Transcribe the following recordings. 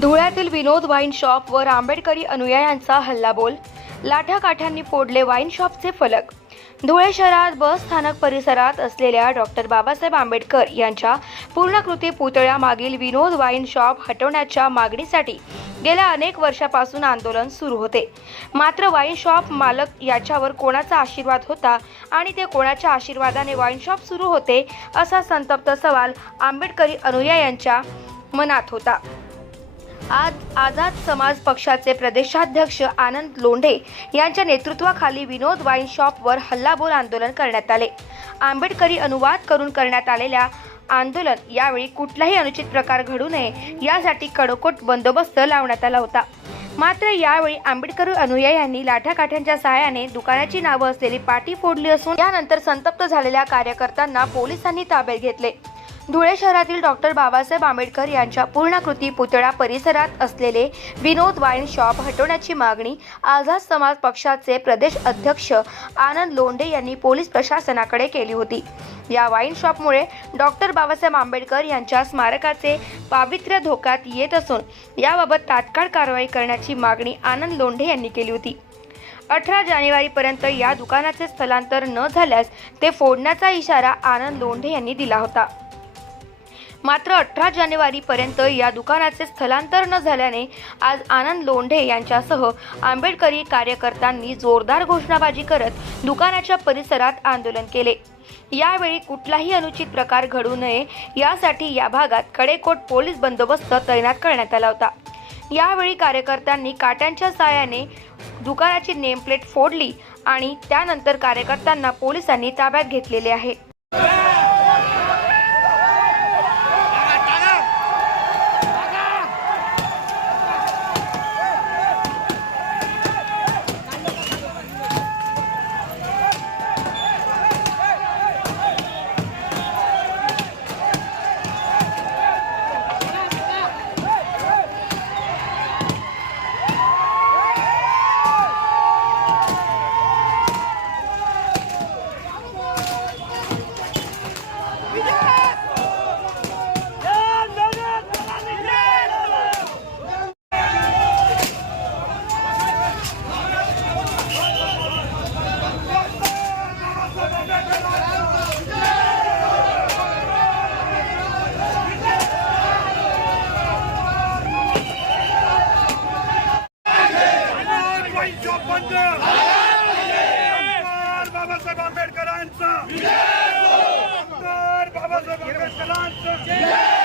धुळ्यातील विनोद wine शॉपवर आंबेडकरी अनुयायांचा हल्लाबोल. लाठाकाठ्यांनी फोडले वाईन शॉपचे फलक. धुळे शहरात बस स्थानक परिसरात असलेल्या डॉक्टर बाबासाहेब आंबेडकर यांच्या पूर्णकृती पुतळ्यामागील विनोद वाईन शॉप हटवण्याच्या मागणीसाठी गेल्या अनेक वर्षापासून आंदोलन सुरू होते. मात्र वाईन शॉप मालक याच्यावर कोणाचा आशीर्वाद होता आणि ते कोणाच्या आशीर्वादाने वाईन शॉप सुरू होते असा संतप्त सवाल आंबेडकरी अनुयायांच्या मनात होता. आज आझाद समाज पक्षाचे प्रदेशाध्यक्ष आनंद लोंढे यांच्या नेतृत्वाखाली विनोद वाईन शॉपवर हल्लाबोल आंदोलन करण्यात आले. आंबेडकरी अनुवाद करून करण्यात आलेल्या आंदोलन यावेळी कुठलाही अनुचित प्रकार घडू नये यासाठी कडकोट बंदोबस्त लावण्यात आला होता. मात्र यावेळी आंबेडकर अनुयायांनी लाठाकाठ्यांच्या सहाय्याने दुकानाची नावं असलेली पाटी फोडली असून यानंतर संतप्त झालेल्या कार्यकर्त्यांना पोलिसांनी ताब्यात घेतले. धुळे शहरातील डॉक्टर बाबासाहेब आंबेडकर यांच्या पूर्णाकृती पुतळा परिसरात असलेले विनोद वाईन शॉप हटवण्याची मागणी आझाद समाज पक्षाचे प्रदेश अध्यक्ष आनंद लोंढे यांनी पोलीस प्रशासनाकडे केली होती. या वाईन शॉपमुळे डॉक्टर बाबासाहेब आंबेडकर यांच्या स्मारकाचे पावित्र्य धोक्यात येत असून याबाबत तात्काळ कारवाई करण्याची मागणी आनंद लोंढे यांनी केली होती. अठरा जानेवारीपर्यंत या दुकानाचे स्थलांतर न झाल्यास ते फोडण्याचा इशारा आनंद लोंढे यांनी दिला होता. मात्र अठरा जानेवारीपर्यंत या दुकानाचे स्थलांतर न झाल्याने आज आनंद लोंढे यांच्यासह आंबेडकरी कार्यकर्त्यांनी जोरदार घोषणाबाजी करत दुकानाच्या परिसरात आंदोलन केले. यावेळी कुठलाही अनुचित प्रकार घडू नये यासाठी या भागात कडेकोट पोलीस बंदोबस्त तैनात करण्यात आला होता. यावेळी कार्यकर्त्यांनी काट्यांच्या साहाय्याने दुकानाची नेमप्लेट फोडली आणि त्यानंतर कार्यकर्त्यांना पोलिसांनी ताब्यात घेतलेले आहे.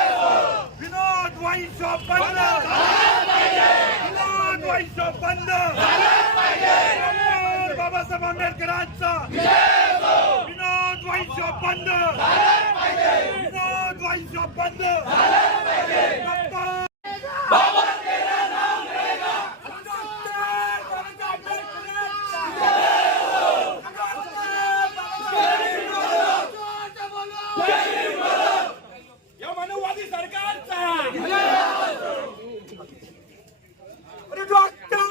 विनोद वाईन शॉप बंद विनोद वाईन शॉप बंद बाबासाहेब आंबेडकरांचा विनोद वाईन शॉप बंद विनोद वाईन शॉप बंद डॉक्टर या मानववादी सरकारचा अरे डॉक्टर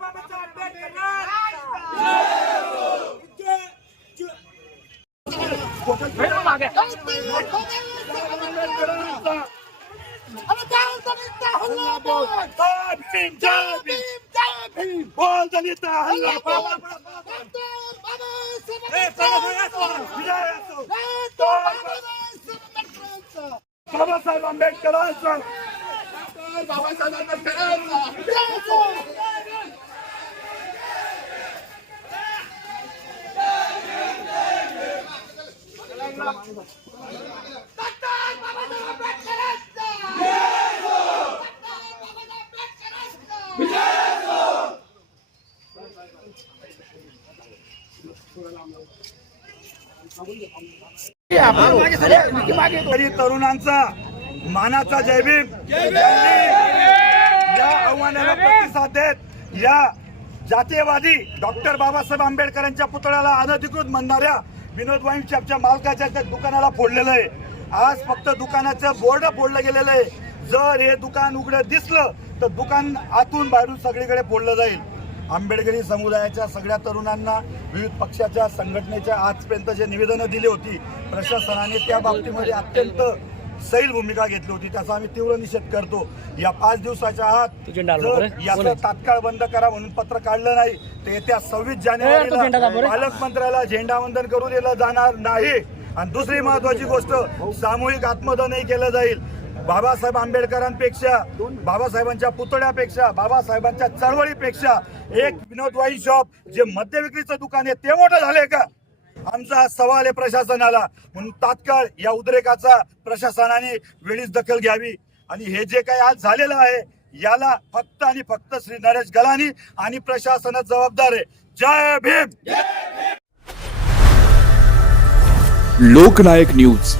बाबासाहेब आंबेडकरांचा बोल दलित हल्ला बाबासाहेब आंबेडकरांचा बाबासाहेब आंबेडकरांचा तरुणांचा मानाचा जयभीम या आव्हानाला प्रतिसाद देत या जातीयवादी डॉक्टर बाबासाहेब आंबेडकरांच्या पुतळ्याला अनधिकृत म्हणणाऱ्या विनोद वाईन शॉपच्या मालकाच्या त्या दुकानाला फोडलेलं आहे. आज फक्त दुकानाचं बोर्ड फोडलं गेलेलं आहे. जर हे दुकान उघडं दिसलं तर दुकान आतून बाहेरून सगळीकडे फोडलं जाईल. आंबेडकरी समुदायाच्या सगळ्या तरुणांना विविध पक्षाच्या संघटनेच्या आजपर्यंत जे निवेदनं दिली होती प्रशासनाने त्या बाबतीमध्ये अत्यंत सैल भूमिका घेतली होती त्याचा आम्ही तीव्र निषेध करतो या पाच दिवसाच्या आत जर. याचं. तात्काळ बंद करा म्हणून पत्र काढलं नाही तर येत्या सव्वीस जानेवारीला. पालकमंत्र्याला झेंडा वंदन करू दिलं जाणार नाही आणि दुसरी महत्वाची गोष्ट सामूहिक आत्मदनही केलं जाईल बाबासाहेब आंबेडकरांपेक्षा बाबासाहेबांच्या पुतळ्यापेक्षा बाबासाहेबांच्या चळवळीपेक्षा एक विनोद वाईन शॉप जे मद्य विक्रीचं दुकान आहे ते मोठं झालंय का आमचा सवाल आहे प्रशासनाला. म्हणून तात्काळ या उद्रेकाचा प्रशासनाने वेळीच दखल घ्यावी. आणि हे जे काही आज झालेलं आहे याला फक्त आणि फक्त श्री नरेश गलानी आणि प्रशासनात जबाबदार आहे. जय भीम! लोकनायक न्यूज.